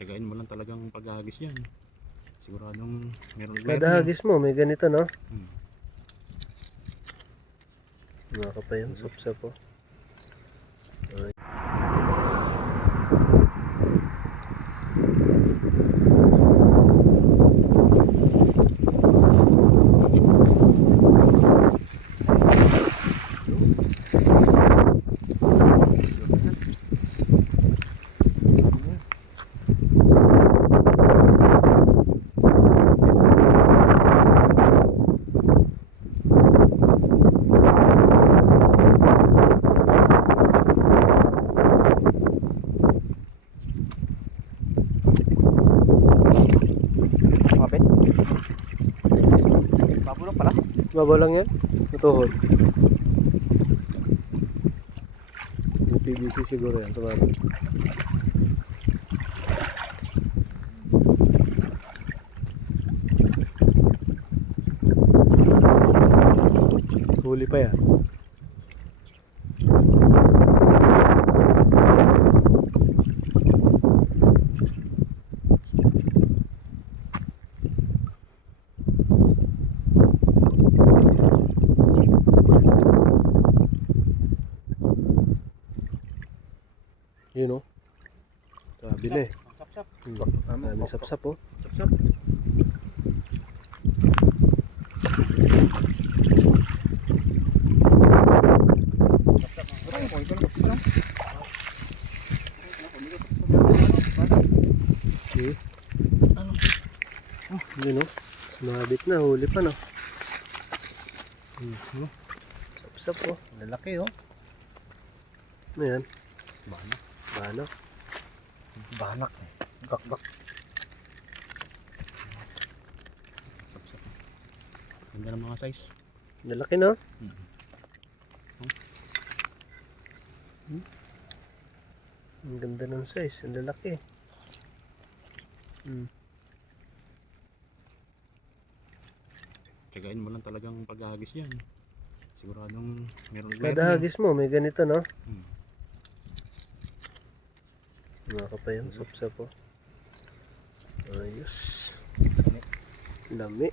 Tiyagain mo lang talagang paghahagis yan. Siguradong meron Kada hagis mo, may ganito, no? Mga kapayang sapsap po. Ay. Baba lang yan. Matuhod. Yung PVC siguro yan sa mga. Huli pa yan. You know? Sabi na eh. Sapsap. Daming sapsap oh. Sapsap. Okay. You know? Sumabit na. Huli pa no. Sapsap oh. Lalaki oh. Ano yan? Banak. Banak. Banak eh. Gakbak. Sapsap. Ganda ng mga size. Lalaki no? Ang ganda ng size. Ang lalaki. Tiyagain mo lang talagang paghahagis yan. Siguradong meron Kada hagis mo, may ganito no? Mga kapayang sapsap po. Ayos. Lami.